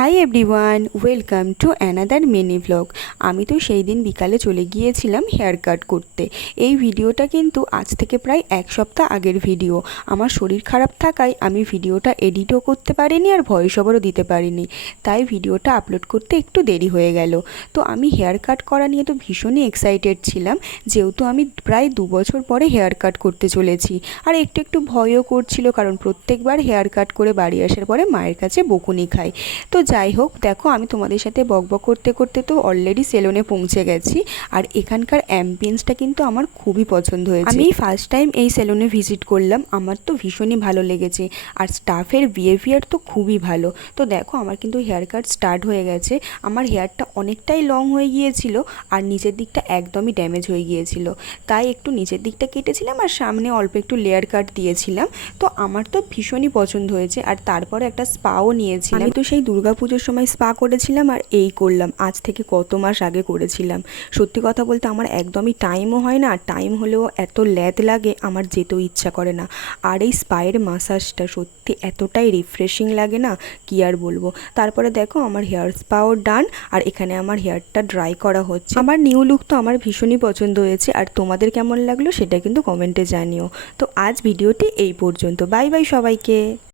Hi everyone, welcome to another mini vlog. আমি তো সেই দিন বিকালে চলে গিয়েছিলাম হেয়ার কাট করতে। এই ভিডিওটা কিন্তু আজ থেকে প্রায় এক সপ্তাহ আগের ভিডিও। আমার শরীর খারাপ থাকায় আমি ভিডিওটা এডিটও করতে পারিনি আর ভয়েস ওভারও দিতে পারিনি, তাই ভিডিওটা আপলোড করতে একটু দেরি হয়ে গেল। তো আমি হেয়ার কাট করা নিয়ে তো ভীষণই এক্সাইটেড ছিলাম, যেহেতু আমি প্রায় 2 বছর পরে হেয়ার কাট করতে চলেছি। আর একটু একটু ভয়ও করছিল, কারণ প্রত্যেকবার হেয়ার কাট করে বাড়ি আসার পরে মায়ের কাছে বকুনি খাই। তো যাই হোক, দেখো আমি তোমাদের সাথে বকবক করতে করতে তো অলরেডি সেলুনে পৌঁছে গেছি। আর এখানকার অ্যাম্বিয়েন্সটা কিন্তু আমার খুবই পছন্দ হয়েছে। আমি ফার্স্ট টাইম এই সেলুনে ভিজিট করলাম, আমার তো ভীষণই ভালো লেগেছে। আর স্টাফের বিহেভিয়ার তো খুবই ভালো। তো দেখো আমার কিন্তু হেয়ার কাট স্টার্ট হয়ে গেছে। আমার হেয়ারটা অনেকটাই লং হয়ে গিয়েছিল আর নিচের দিকটা একদমই ড্যামেজ হয়ে গিয়েছিল, তাই একটু নিচের দিকটা কেটেছিলাম আর সামনে অল্প একটু লেয়ার কাট দিয়েছিলাম। তো আমার তো ভীষণই পছন্দ হয়েছে। আর তারপরে একটা স্পাও নিয়েছিলাম। আমি তো সেই দুর্গাপুজোর সময় স্পা করেছিলাম আর এই করলাম, আজ থেকে কত মাস আগে করেছিলাম। সত্যি কথা বলতে আমার একদমই টাইমও হয় না, আর টাইম হলেও এত ল্যাদ লাগে আমার যেতেও ইচ্ছা করে না। আর এই স্পায়ের মাসাজটা সত্যি এতটাই রিফ্রেশিং লাগে না, কি আর বলবো। তারপরে দেখো আমার হেয়ার স্পাও ডান, আর এখানে আমার হেয়ারটা ড্রাই করা হচ্ছে। আমার নিউ লুক তো আমার ভীষণই পছন্দ হয়েছে, আর তোমাদের কেমন লাগলো সেটা কিন্তু কমেন্টে জানিও। তো আজ ভিডিওটি এই পর্যন্ত, বাই বাই সবাইকে।